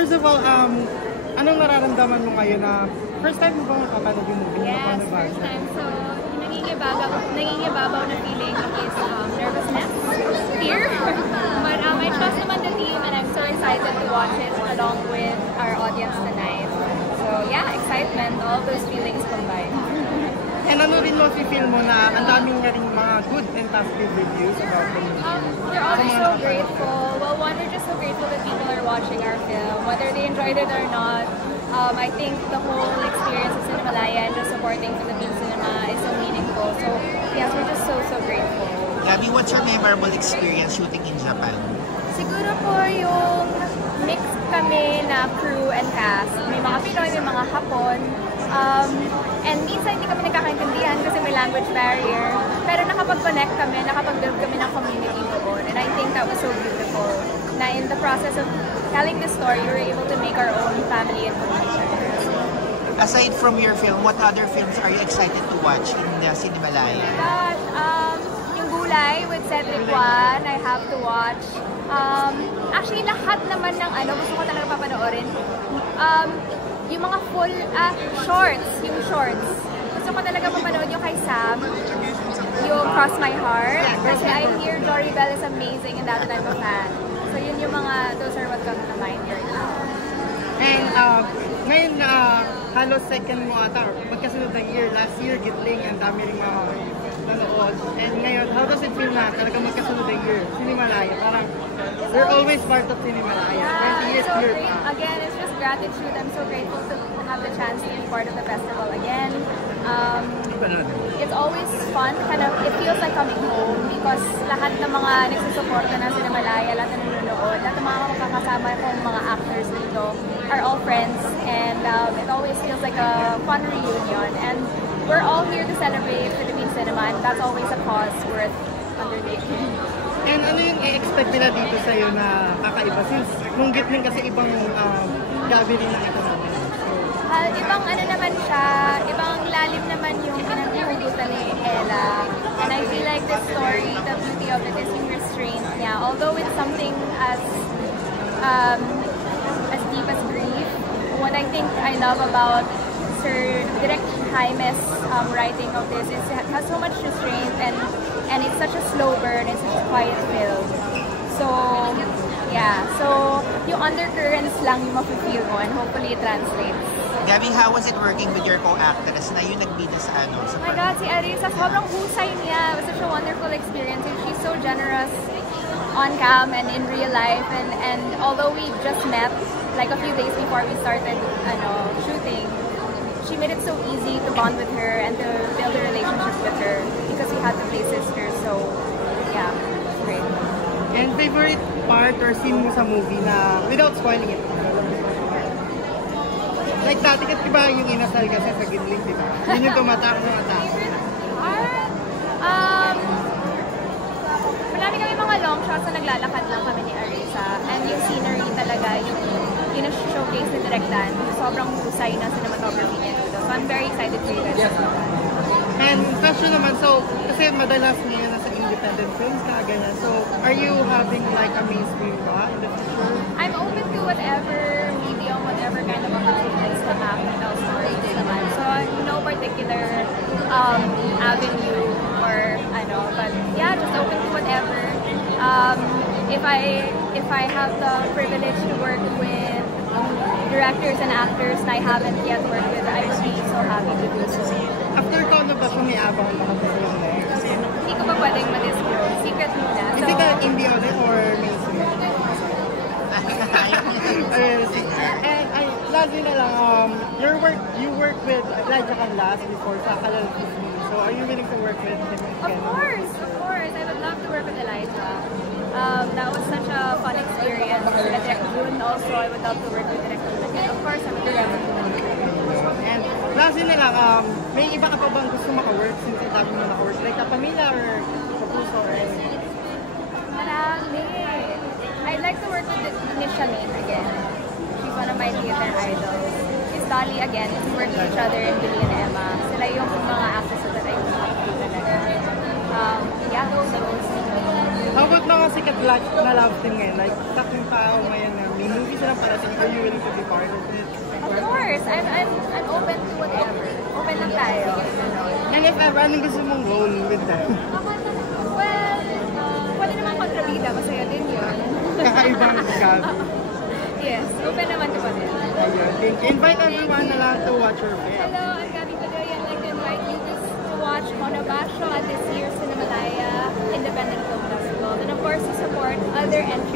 first of all, anong nararamdaman mo ngayon na first time mo ba makapanood yung movie? Yes, first time. So, nangingibabaw na feeling is nervousness, fear. But I trust naman the team and I'm so excited to watch it along with our audience tonight. So yeah, excitement, all those feelings combined. And ano rin mo feel mo na ang daming nga rin mga good and positive reviews about the movie? We're always so grateful. Well, one, we're just so grateful that people are watching our film, whether they enjoyed it or not. I think the whole experience of Cinemalaya and just supporting Philippine cinema is so meaningful. So yes, we're just so grateful. Gabby, what's your memorable experience shooting in Japan? Siguro po yung mix kami na crew and cast. May mga Pinoy, may mga Hapon. And minsan hindi kami nagkakaintindihan kasi may language barrier. Pero nakapag-connect kami, nakapag-build kami ng community doon. And I think that was so beautiful. Na in the process of telling the story, we were able to make our own family and community. Aside from your film, what other films are you excited to watch in the Cinemalaya? Gosh, yung Gulay with Cedric Juan, I have to watch. Actually, lahat naman ng gusto ko talaga papanoorin. Yung mga full shorts, gusto ko talaga mapanood yung kay Sam, yung Cross My Heart, kasi I hear Jory Bell is amazing and that I'm a fan. So yun yung those are what come to mind right now. And ngayon halos second mo ata, magkasunod na year, last year Gitling, ang dami rin mga nanood. And ngayon, how does it feel na talaga magkasunod na year, Cinemalaya? Parang, we're always part of Cinemalaya. 20 years here. Again, it's just gratitude. I'm so grateful to have the chance to be part of the festival again. It's always fun, it feels like coming home because lahat ng mga nagsusuporta na Cinemalaya, lahat ng nanonood, lahat ng mga makakasama kong mga actors dito are all friends and it always feels like a fun reunion and we're all here to celebrate Philippine cinema and that's always a cause worth undertaking. And ano yung i-expect nila dito sa'yo na kakaiba? Since nung Gitling kasi ibang Gabby rin nakita natin. Ibang naman siya, ibang lalim naman yung pinaghuhugutan ni Ella. And I feel like this story, the beauty of it is yung restraint niya. Although it's something as deep as grief, what I think I love about Sir Direk Jaime's writing of this is it has so much restraint and it's such a slow burn, it's such a quiet film. So, yeah. So, yung undercurrents lang yung mafe-feel mo and hopefully it translates. Gabby, how was it working with your co-actress na yung nagbida sa sa my God, si Arisa, sobrang husay niya. It was such a wonderful experience and she's so generous on cam and in real life and although we just met like a few days before we started shooting, she made it so easy to bond with her and to build a relationship with her because we had to play sisters. So, yeah, great. And favorite part or scene mo sa movie na, without spoiling it, like dati kasi diba yung inasal kasi sa Gitling, diba? Yun yung tumatak. Favorite part? Marami kami mga long shots na naglalakad lang kami ni Arisa and yung scenery talaga, yung showcase ni Direk Dan, sobrang husay na cinematography niya dito. So I'm very excited for you guys to see that. And question naman, so kasi madalas niya nasa independent films ka, ganyan. So are you having like a mainstream ba in the future? I'm open to whatever medium, whatever kind of opportunities to have to tell stories naman. So no particular avenue or but yeah, just open to whatever. If I have the privilege to work with directors and actors that I haven't yet worked with, I would be so happy to do so. After ko ba sumiabang ka sa film na yun? Hindi ko ba pwedeng ma-disclose? Secret muna. Hindi ka indie ulit or mainstream? Lagi na lang, you work with Elijah Canlas before sa Kalal TV. So are you willing to work with him again? Of course. I would love to work with Elijah. That was such a fun experience. With Direk Jun also, I would love to work with Direk Jun again. Of course, I would love to. And lastly na lang, may iba ka pa bang gusto maka-work since dami mo naka-work? Like kapamilya or kapuso or anything? Marami. I'd like to work with Nisha Main again. She's one of my theater idols. It's Dolly again. We work with each other in Billy and Emma. Sila yung mga actresses that I would love to do talaga. Yeah, those How about mga sikat na love team ngayon? Like, tatlong tao ngayon na may movie silang parating. Are you willing to be part of it? Of course, I'm open to whatever. Open lang tayo. And if ever, anong gusto mong role with them? Well, pwede naman kontrabida, masaya din yun. Kakaibang Gab. Yes, open naman to pa din. Ayun, thank you. Invite everyone na lang to watch your film. Hello, I'm Gabby Godoy. I'd like to invite you to watch Monobasho at this year's Cinemalaya Independent Film Festival. And of course, to support other entries